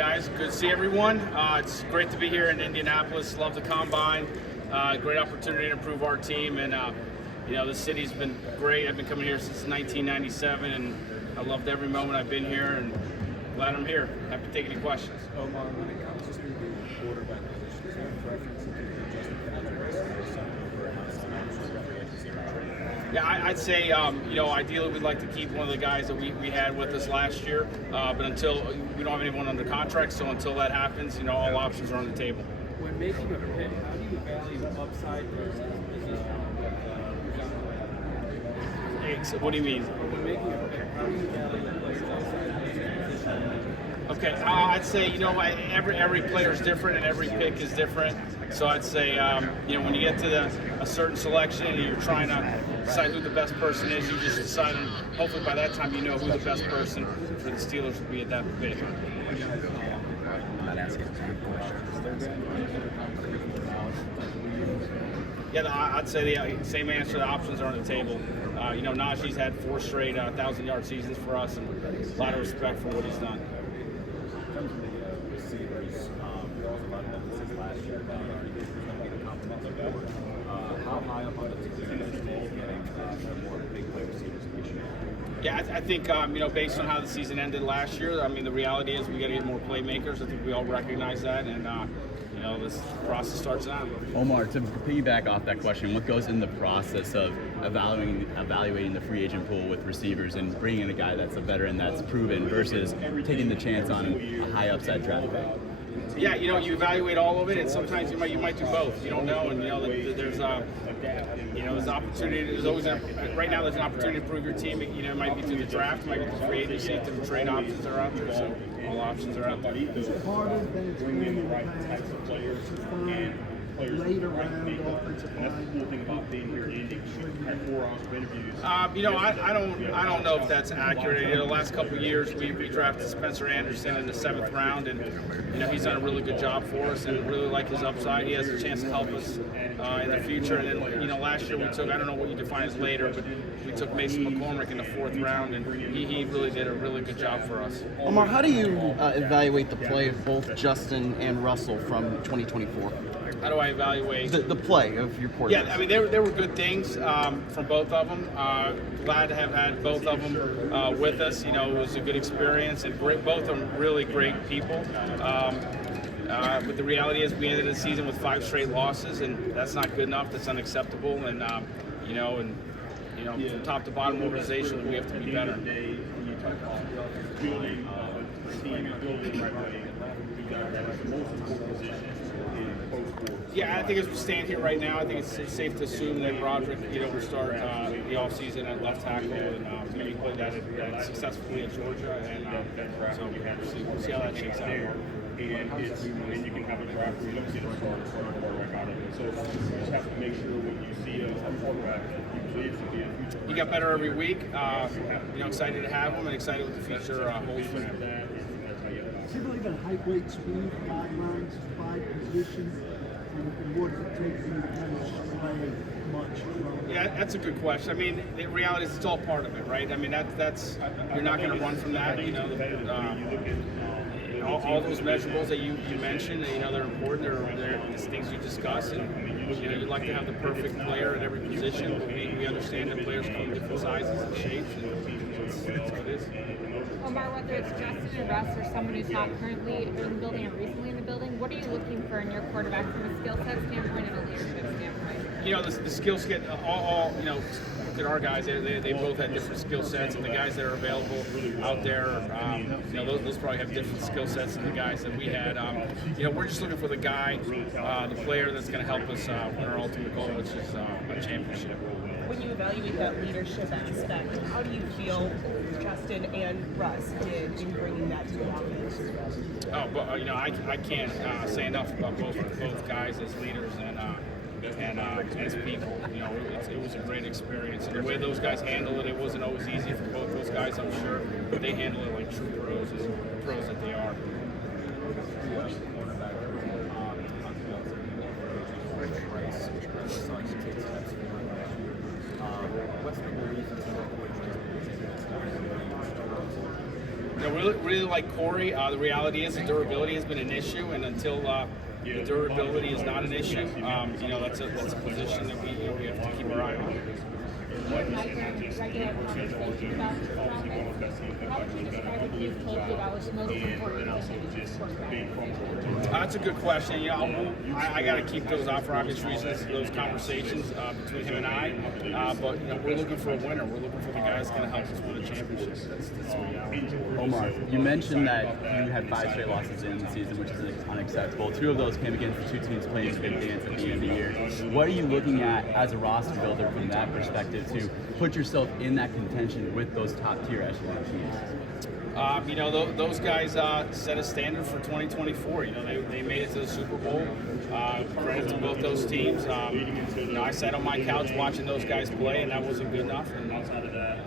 guys. Good to see everyone. It's great to be here in Indianapolis. Love the combine. Great opportunity to improve our team, and the city's been great. I've been coming here since 1997, and I loved every moment I've been here, and glad I'm here. Happy to take any questions. Omar, when it comes to the quarterback position, is there a preference that you Yeah, I'd say, ideally we'd like to keep one of the guys that we had with us last year, but until we don't have anyone under contract, so until that happens, all options are on the table. When making a pick, how do you value upside versus What do you mean? When making a pick, how do you value a player's upside versus position? Okay, I'd say, every player is different and every pick is different. So I'd say, when you get to a certain selection and you're trying to decide who the best person is, you just decide, and hopefully by that time you know who the best person for the Steelers would be at that pick. I'm not asking questions. Yeah, I'd say the same answer. The options are on the table. Najee's had 4 straight 1,000-yard seasons for us, and a lot of respect for what he's done. In terms of the receivers, there was a lot of emphasis last year about the compliments of that. How high up on the team is getting more big play receivers this year? Yeah, I think, based on how the season ended last year, the reality is we got to get more playmakers. I think we all recognize that, and this process starts now. Omar, to piggyback off that question, what goes in the process of evaluating the free agent pool with receivers and bringing in a guy that's a veteran that's proven versus taking the chance on a high upside draft pick? Yeah, you evaluate all of it, and sometimes you might do both. You don't know, and there's opportunity. There's always right now. There's an opportunity to prove your team. It might be through the draft, it might be through free agency, through the trade options are out there. So all options are out there. Is it harder than it's been in the past to find later round offensive line? That's the cool thing about being here in Indy. We had 4 hours of interviews. I don't know if that's accurate. The last couple of years, we drafted Spencer Anderson in the 7th round, and he's done a really good job for us, and really like his upside. He has a chance to help us in the future. And then last year we took, I don't know what you define as later, but we took Mason McCormick in the 4th round, and he really did a really good job for us. Omar, how do you evaluate the play of both Justin and Russell from 2024? How do I evaluate The play of your quarterbacks? Yeah, there were good things from both of them. Glad to have had both of them with us. It was a good experience, and both of them really great people. But the reality is we ended the season with 5 straight losses, and that's not good enough. That's unacceptable. And from top to bottom organization, we have to be better. Yeah, I think as we stand here right now, I think it's safe to assume that Broderick, will start the offseason at left tackle, and he played that successfully at Georgia, and so we'll see how that shakes out. And you can have a draft where you don't get a quarterback out of it. So you just have to make sure when you see a quarterback, you believe to be a future. He got better every week. Excited to have him, and excited what the future holds for him. Does he believe in height, weight, speed, guidelines, 5 positions? And what does it take for you to kind of sway much? Yeah, that's a good question. The reality is it's all part of it, right? That's you're not going to run from that. All those measurables that you mentioned, they're important. They're things you discuss, and you'd like to have the perfect player at every position. But we understand that players come in different sizes and shapes, and it's what it is. Omar, whether it's Justin or Russ or someone who's not currently in the building or recently in the building, what are you looking for in your quarterback from a skill set standpoint and a leadership standpoint? The skill set, look at our guys, they both had different skill sets, and the guys that are available out there, those probably have different skill sets than the guys that we had. We're just looking for the guy, the player that's going to help us win our ultimate goal, which is a championship. When you evaluate that leadership aspect, how do you feel Justin and Russ did in bringing that to the offense? I can't say enough about both guys as leaders and as people. It was a great experience. And the way those guys handled it wasn't always easy for both those guys, I'm sure, but they handled it like true pros, as pros that they are. really like Corey. The reality is the durability has been an issue, and until the durability is not an issue, that's a position that we have to keep our eye on. How would you describe what you've told you about what's most important to quarterback? That's a good question. I got to keep those out for obvious reasons, those conversations between him and I. But we're looking for a winner. We're looking for the guy that's going to help us win a championship. That's what we are. Omar, you mentioned that you had 5 straight losses in the season, which is unacceptable. 2 of those came against the 2 teams playing a good dance at the end of the year. What are you looking at as a roster builder from that perspective to put yourself in that contention with those top-tier echelon teams? Those guys set a standard for 2024. They made it to the Super Bowl. Credit to both those teams. I sat on my couch watching those guys play, and that wasn't good enough. And outside of that,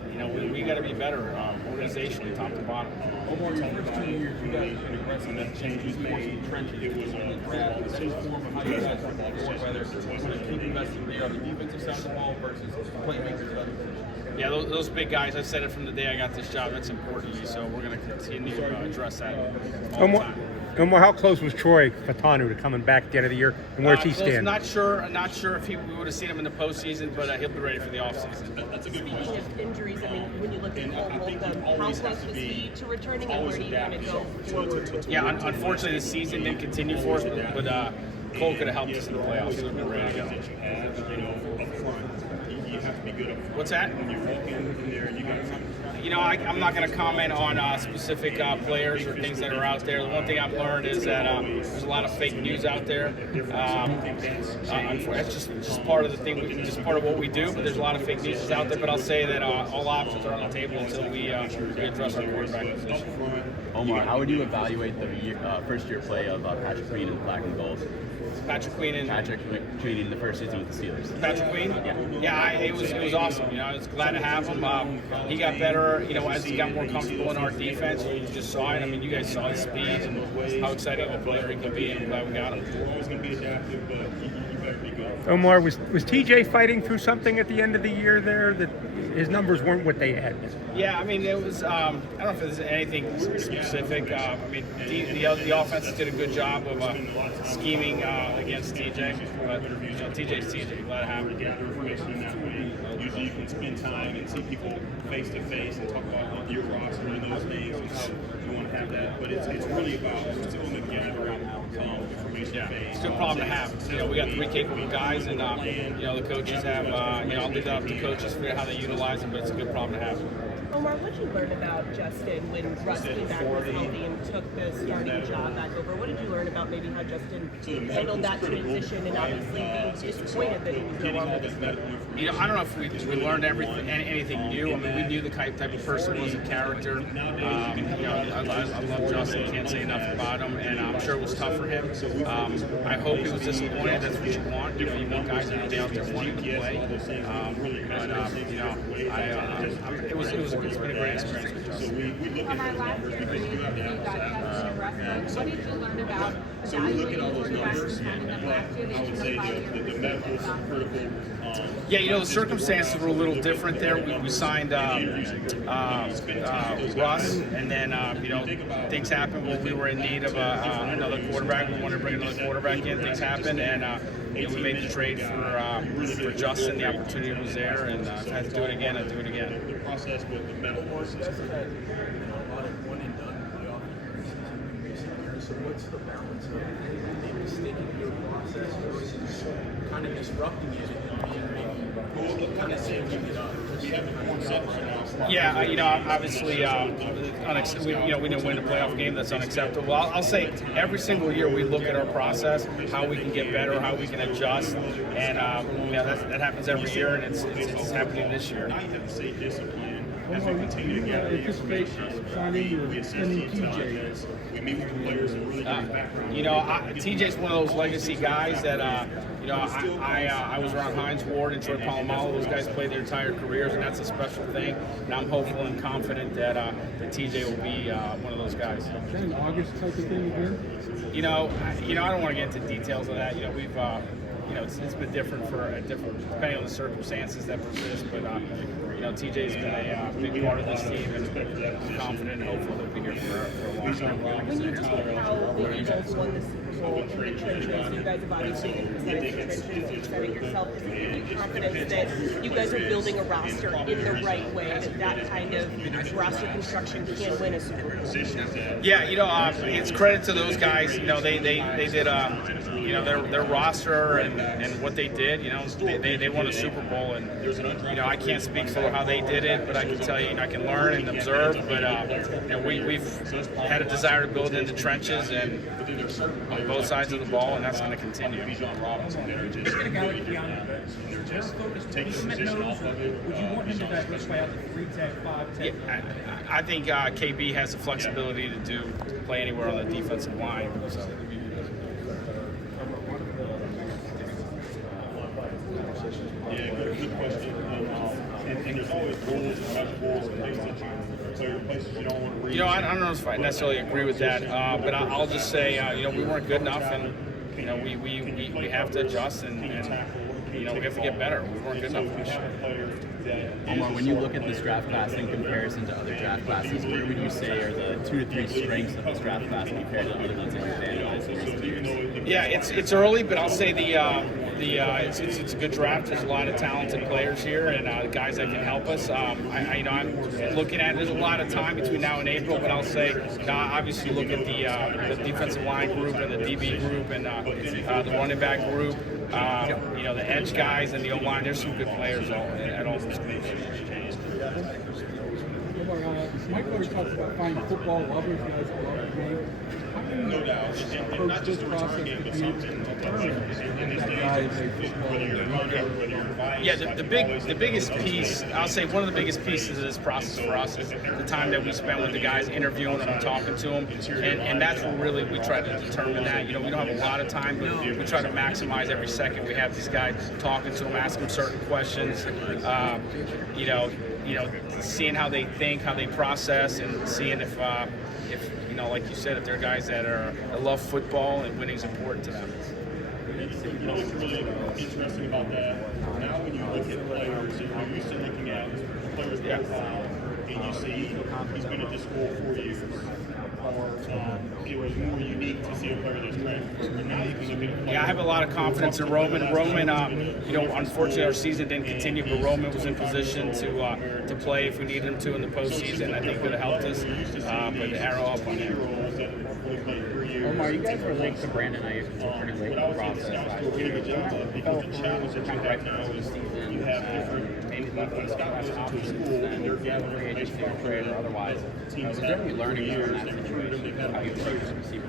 we got to be better organizationally, top to bottom. Over your first 2 years, you guys have been aggressive. That changes more in the trenches. It was in the draft. Some form of how you guys are going forward, whether it's going to keep investing there on the defensive side of the ball versus playmakers at other positions. Yeah, those big guys, I've said it from the day I got this job, that's important to me, so we're going to continue to address that all the time. Omar, how close was Troy Fatanu to coming back at the end of the year, and where's he stand? Not sure if we would have seen him in the postseason, but he'll be ready for the offseason. That's a good question. Speaking of injuries, when you look at Cole Holcomb, how close was he to returning, and where do you want to go forward? Yeah, unfortunately, the season didn't continue for us, but Cole could have helped us in the playoffs. He would have been ready to go. What's that? I'm not going to comment on specific players or things that are out there. The one thing I've learned is that there's a lot of fake news out there. That's just part of the thing, just part of what we do. But there's a lot of fake news out there. But I'll say that all options are on the table until we address our quarterback position. Omar, how would you evaluate the first-year play of Patrick Queen in black and gold? Patrick Queen in the first season with the Steelers. Patrick Queen? Yeah, it was awesome. I was glad to have him. He got better, as he got more comfortable in our defense. You just saw it. You guys saw his speed and how exciting of a player he can be, and I'm glad we got him. Always going to be adaptive, but you better be good. Omar, was TJ fighting through something at the end of the year there that his numbers weren't what they had? Yeah, it was. I don't know if there's anything specific. The offense did a good job of scheming against TJ, but TJ's TJ. Glad to have him. Usually you can spend time and see people face to face and talk about your roster and those names and how you want to have that. But it's really about still in the gathering information. Yeah, it's a good problem to have. We got 3 capable guys, and the coaches have. I'll leave that up to coaches figure out how they utilize them, but it's a good problem to have. Omar, what did you learn about Justin when Russ came back was healthy and took the starting job back over? What did you learn about maybe how Justin handled that transition and obviously being disappointed that he was no longer the starter? I don't know if we learned anything new. We knew the type of person was, a character. I love Justin. Can't say enough about him, and I'm sure it was tough for him. I hope he was disappointed. That's what you want. You want guys that are out there wanting to play. It's been a great experience. From our last year, you got Justin and Russell. What did you learn about evaluating quarterbacks and having them last year that you took 5 years? Yeah, the circumstances were a little different there. We signed Russ, and then things happened when we were in need of another quarterback. We wanted to bring another quarterback in. Things happened, and we made the trade for Justin. The opportunity was there, and if I had to do it again, I'd do it again. The process with the metaphors. A lot of one and done playoff in recent years. So what's the balance of maybe mistaking your process versus kind of disrupting it and being maybe kind of saving it up? We haven't won set right now. Yeah, obviously, we didn't win a playoff game. That's unacceptable. I'll say every single year we look at our process, how we can get better, how we can adjust, and that happens every year, and it's happening this year. Now you have to say discipline as we continue to gather the information. We assess team intelligence. We meet with the players and really get background. TJ's one of those legacy guys that I was around Hines Ward and Troy Polamalu. Those guys played their entire careers, and that's a special thing. And I'm hopeful and confident that TJ will be one of those guys. Is that an August type of thing again? I don't want to get into details of that. it's been different depending on the circumstances that persist. But TJ's been a big part of this team, and I'm confident and hopeful he'll be here for a long time. When you take how the Eagles won the Super Bowl in the trenches, you guys have obviously been presented the trenches, you said it yourself, is it confidence that you guys are building a roster in the right way, that kind of roster construction can win a Super Bowl? Yeah, it's credit to those guys. They did their roster and what they did. They won a Super Bowl, and I can't speak for how they did it, but I can tell you, I can learn and observe. But we've had a desire to build in the trenches and on both sides of the ball, and that's going to continue. Would you want him to diversify out the 3-tech, 5-tech? Yeah, I think KB has the flexibility to play anywhere on the defensive line. So. Yeah, good question. And there's always rules and rules and things that places you don't want to reach. I don't know if I necessarily agree with that, but I'll just say, we weren't good enough, and we have to adjust, and we have to get better. We weren't good enough. Omar, when you look at this draft class in comparison to other draft classes, what would you say are the 2 to 3 strengths of this draft class compared to other ones that you've analyzed in recent years? Yeah, it's early, but I'll say it's a good draft. There's a lot of talented players here, and guys that can help us. I'm looking at. There's a lot of time between now and April, but I'll say obviously look at the defensive line group and the DB group and the running back group. The edge guys and the O-line. There's some good players at all those groups. Mike always talks about finding football lovers, guys that love the game. How can you approach this process to be determined that guy is a football? Yeah, the biggest piece, I'll say one of the biggest pieces of this process for us is the time that we spend with the guys, interviewing them and talking to them, and that's what really we try to determine that. We don't have a lot of time, but we try to maximize every second we have these guys, talking to them, asking them certain questions, seeing how they think, how they process, and seeing if like you said, if they're guys that love football and winning's important to them. What's really interesting about that, now when you look at players, you're used to looking at players' profile, and you see he's been at this school 4 years. It was more unique to see a player that's transferred, but now you can look at a player. Yeah, I have a lot of confidence in Roman. Unfortunately our season didn't continue, but Roman was in position to play if we needed him to in the postseason. I think it would have helped us, but the arrow up on him. Omar, you guys were linked to Brandon Ayuk pretty late in the process last year. Fell through kind of right now in the season. Maybe left on less options than free agency or trade or otherwise. Was there any learning from that situation, how you approach the receiver?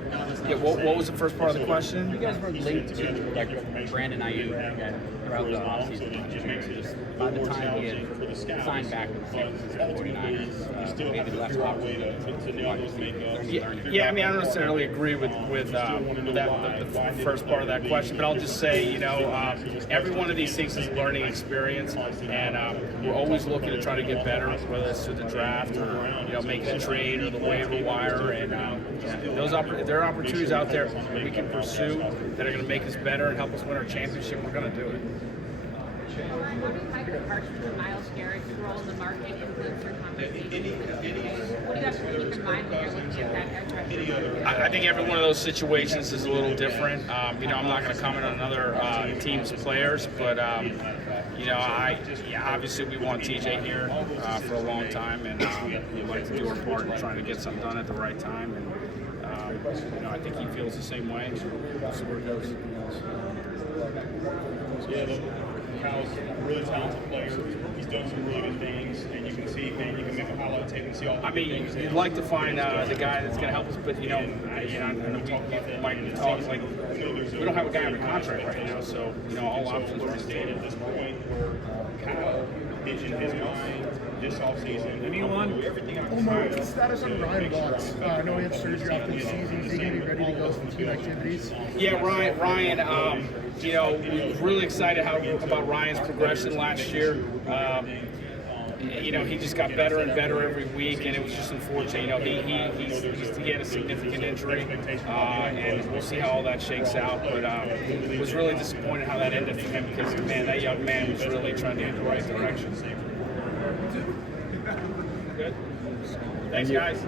Yeah, what was the first part of the question? You guys were linked to Brandon Ayuk throughout the offseason last year. Just by the time he had signed back with the San Francisco 49ers, maybe less options. Yeah, I don't necessarily agree with the first part of that question, but I'll just say, every one of these things is a learning experience, and we're always looking to try to get better, whether it's through the draft or making a trade or the waiver wire, and there are opportunities out there we can pursue that are going to make us better and help us win our championship. We're going to do it. How do Mike Parsons and Myles Garrett's role in the market influence your conversations? What do you have to keep in mind when you're looking at that edge? I think every one of those situations is a little different. I'm not going to comment on another team's players, but obviously we want TJ here for a long time, and we'd like to do our part in trying to get something done at the right time. And I think he feels the same way. We'll see where it goes. Yeah, Kyle's a really talented player. He's done some really good things, and you can see, and you can make a highlight tape and see all the things. You'd like to find the guy that's going to help us, but we talk like we don't have a guy under contract right now, so all options are on the table. At this point, where Kyle is in his mind this offseason. Anyone? Omar, what's the status on Ryan Watts? I know he had surgery after the season. Is he going to be ready to go for team activities? Yeah, Ryan. We were really excited about Ryan's progression last year. He just got better and better every week, and it was just unfortunate. he had a significant injury, and we'll see how all that shakes out. But was really disappointed how that ended for him because, man, that young man was really trending in the right direction. Good. Thanks, guys.